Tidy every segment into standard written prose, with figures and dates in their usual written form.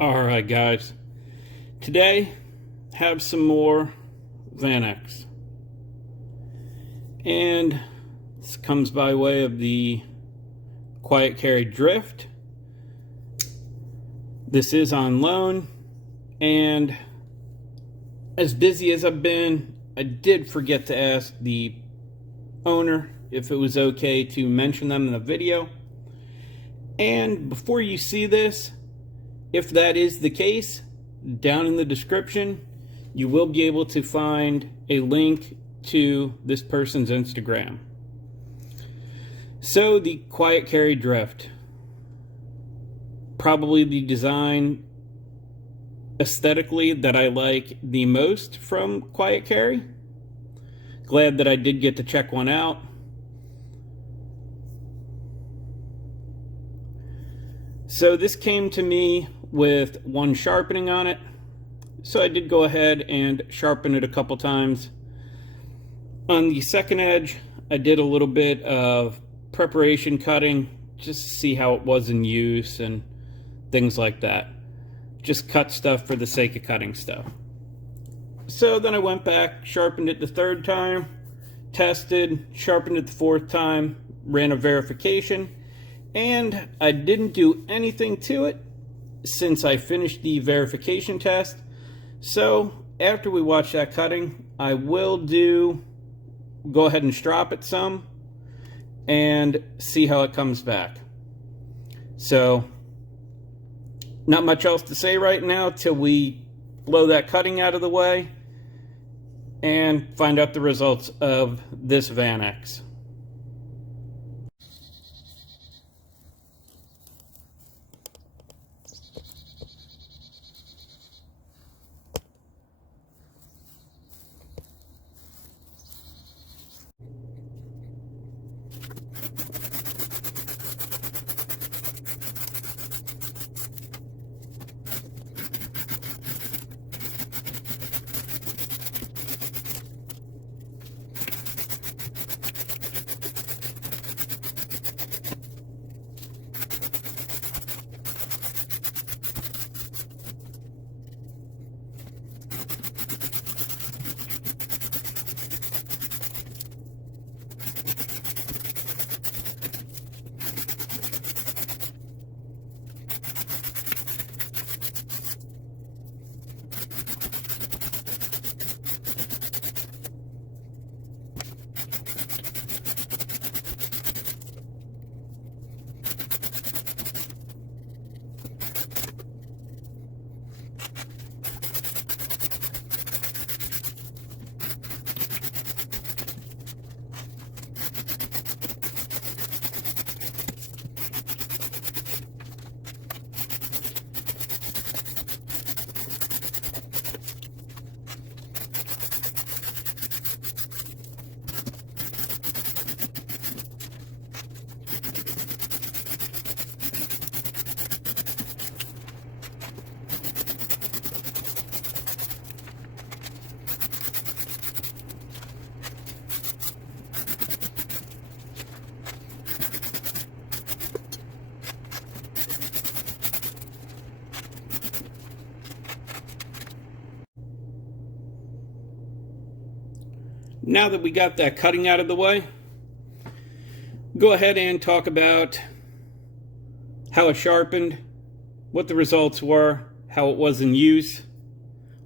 Alright guys, today have some more Vanax, and this comes by way of the Quiet Carry Drift. This is on loan, and as busy as I've been, I did forget to ask the owner if it was okay to mention them in the video. And before you see this, if that is the case, down in the description, you will be able to find a link to this person's Instagram. So the Quiet Carry Drift, probably the design aesthetically that I like the most from Quiet Carry. Glad that I did get to check one out. So this came to me with one sharpening on it, so I did go ahead and sharpen it a couple times. On the second edge, I did a little bit of preparation cutting just to see how it was in use and things like that. Just cut stuff for the sake of cutting stuff. So then I went back, sharpened it the third time, tested, sharpened it the fourth time, ran a verification, and I didn't do anything to it since I finished the verification test. So after we watch that cutting, I will go ahead and strop it some and see how it comes back. So not much else to say right now till we blow that cutting out of the way and find out the results of this Vanax. Now that we got that cutting out of the way, go ahead and talk about how it sharpened, what the results were, how it was in use,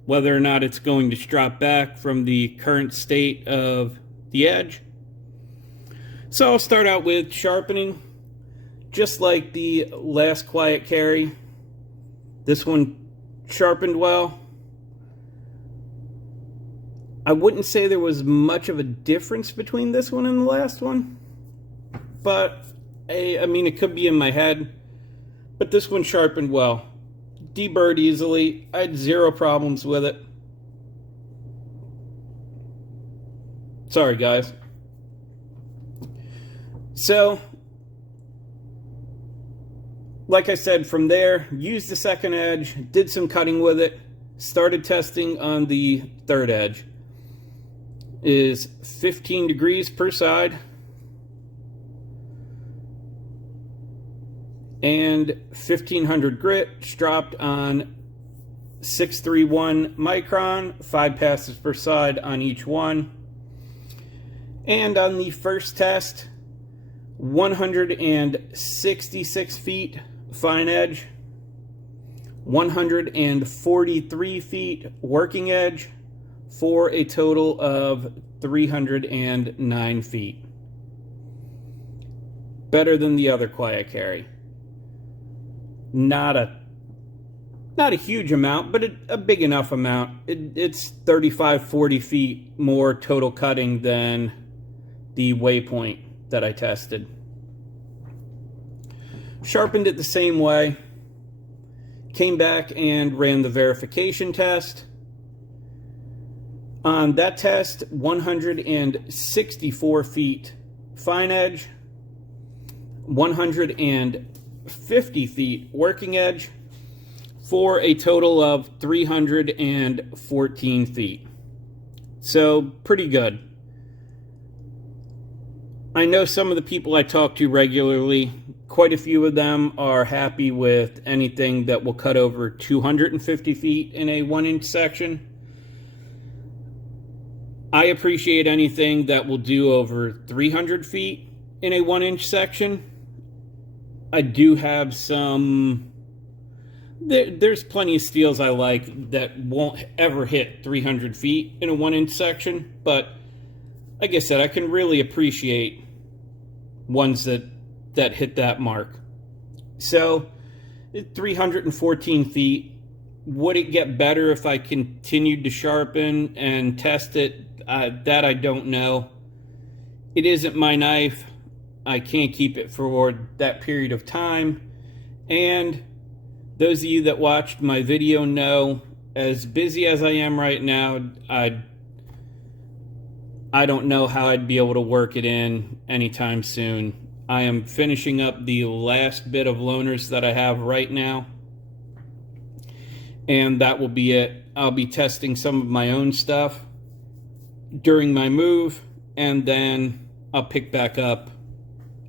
whether or not it's going to strop back from the current state of the edge. So I'll start out with sharpening. Just like the last Quiet Carry, this one sharpened well. I wouldn't say there was much of a difference between this one and the last one, but I mean, it could be in my head, but this one sharpened well. Deburred easily. I had zero problems with it. Sorry, guys. So, like I said, from there, used the second edge, did some cutting with it, started testing on the third edge. Is 15 degrees per side. and 1500 grit, stropped on 631 micron, 5 passes per side on each one. And on the first test, 166 feet fine edge, 143 feet working edge, for a total of 309 feet. Better than the other quiet carry. Not a huge amount, but a big enough amount. It's 35-40 feet more total cutting than the Waypoint that I tested. Sharpened it the same way. Came back and ran the verification test. On that test, 164 feet fine edge, 150 feet working edge, for a total of 314 feet. So, pretty good. I know some of the people I talk to regularly, quite a few of them are happy with anything that will cut over 250 feet in a 1-inch section. I appreciate anything that will do over 300 feet in a 1-inch section. I do have some... There's plenty of steels I like that won't ever hit 300 feet in a 1-inch section, but like I said, I can really appreciate ones that hit that mark. So, 314 feet. Would it get better if I continued to sharpen and test it? That I don't know. It isn't my knife. I can't keep it for that period of time. And those of you that watched my video know, as busy as I am right now, I don't know how I'd be able to work it in anytime soon. I am finishing up the last bit of loaners that I have right now, and that will be it. I'll be testing some of my own stuff during my move, and then I'll pick back up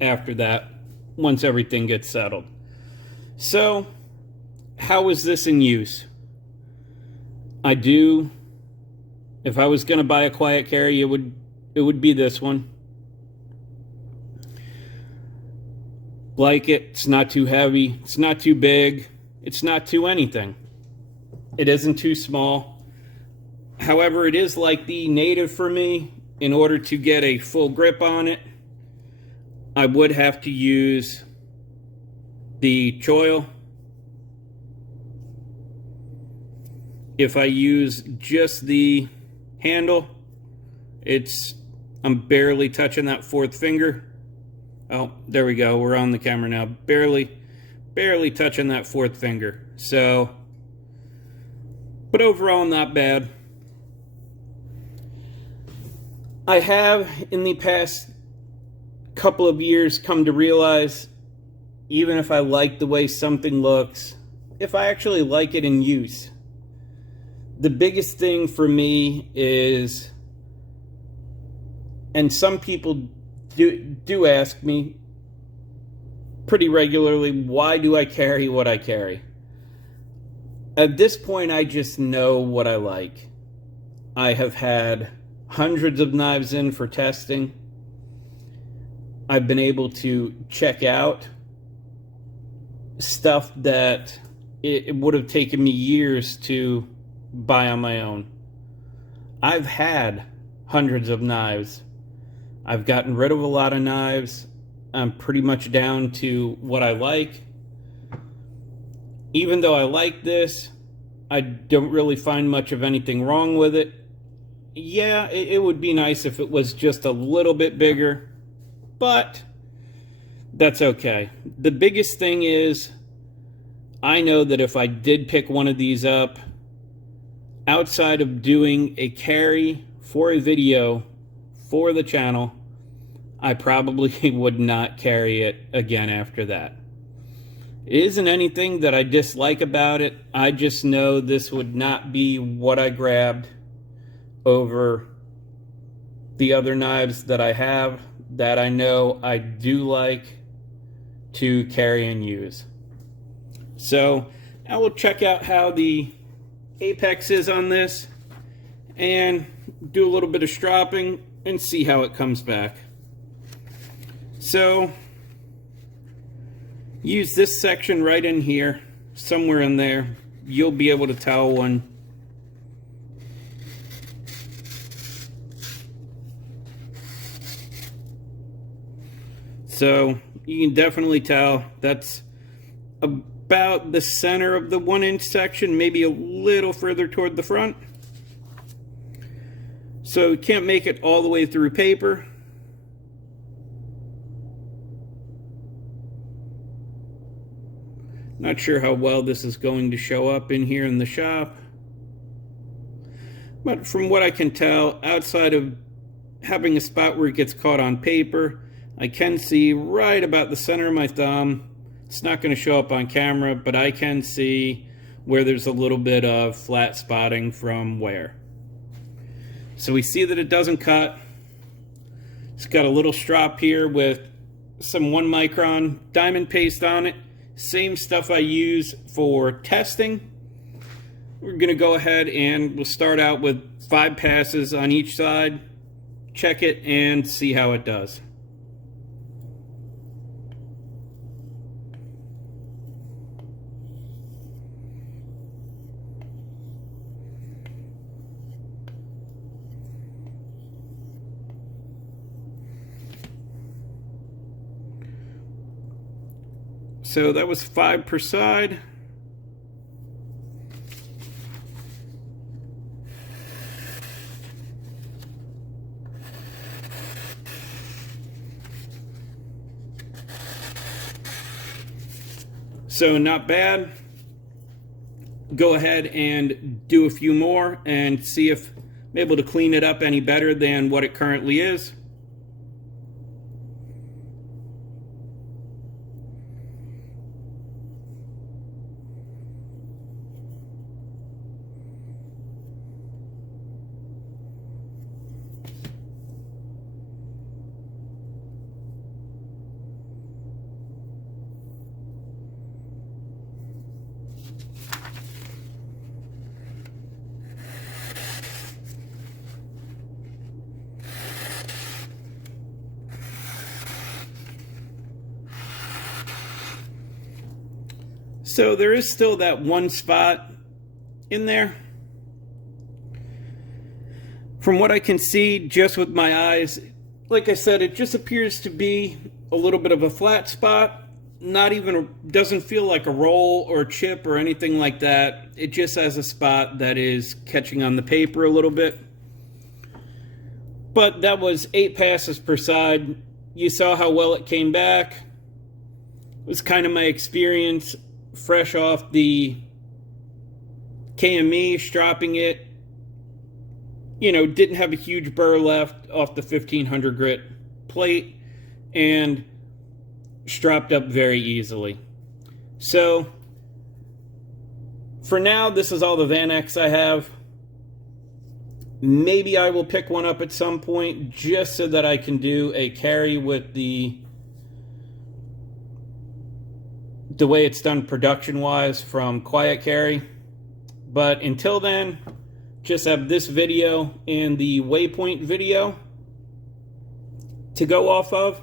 after that once everything gets settled. So, how is this in use? If I was going to buy a quiet carry, it would be this one. Like it. It's not too heavy. It's not too big. It's not too anything. It isn't too small. However, it is like the native for me. In order to get a full grip on it, I would have to use the choil. If I use just the handle, I'm barely touching that fourth finger. Oh, there we go. We're on the camera now. Barely touching that fourth finger. So, but overall, not bad. I have, in the past couple of years, come to realize, even if I like the way something looks, if I actually like it in use, the biggest thing for me is, and some people do ask me pretty regularly, why do I carry what I carry? At this point, I just know what I like. I have had hundreds of knives in for testing. I've been able to check out stuff that it would have taken me years to buy on my own. I've had hundreds of knives. I've gotten rid of a lot of knives. I'm pretty much down to what I like. Even though I like this, I don't really find much of anything wrong with it. Yeah, it would be nice if it was just a little bit bigger, but that's okay. The biggest thing is, I know that if I did pick one of these up, outside of doing a carry for a video for the channel, I probably would not carry it again after that. It isn't anything that I dislike about it. I just know this would not be what I grabbed over the other knives that I have, that I know I do like to carry and use. So I will check out how the apex is on this and do a little bit of stropping and see how it comes back. So use this section right in here, somewhere in there. You'll be able to tell when so you can definitely tell that's about the center of the 1-inch section, maybe a little further toward the front. So you can't make it all the way through paper. Not sure how well this is going to show up in here in the shop. But from what I can tell, outside of having a spot where it gets caught on paper, I can see right about the center of my thumb. It's not going to show up on camera, but I can see where there's a little bit of flat spotting from wear. So we see that it doesn't cut. It's got a little strop here with some 1 micron diamond paste on it. Same stuff I use for testing. We're going to go ahead and we'll start out with 5 passes on each side, check it, and see how it does. So that was 5 per side. So not bad. Go ahead and do a few more and see if I'm able to clean it up any better than what it currently is. So there is still that one spot in there. From what I can see just with my eyes, like I said, it just appears to be a little bit of a flat spot. Not even, doesn't feel like a roll or chip or anything like that. It just has a spot that is catching on the paper a little bit. But that was 8 passes per side. You saw how well it came back. It was kind of my experience fresh off the KME, stropping it. You know, didn't have a huge burr left off the 1500 grit plate and stropped up very easily. So for now, this is all the Vanax I have. Maybe I will pick one up at some point just so that I can do a carry with the way it's done production-wise from Quiet Carry. But until then, just have this video and the Waypoint video to go off of.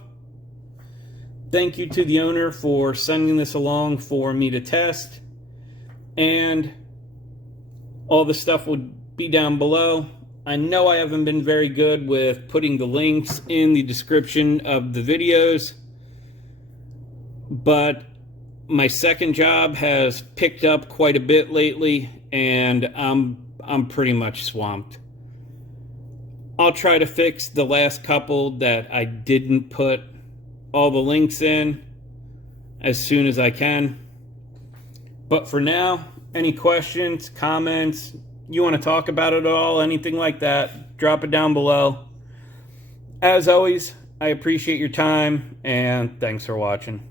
Thank you to the owner for sending this along for me to test. And all the stuff will be down below. I know I haven't been very good with putting the links in the description of the videos, but my second job has picked up quite a bit lately, and I'm pretty much swamped. I'll try to fix the last couple that I didn't put all the links in as soon as I can. But for now, any questions, comments, you want to talk about it at all, anything like that, drop it down below. As always, I appreciate your time, and thanks for watching.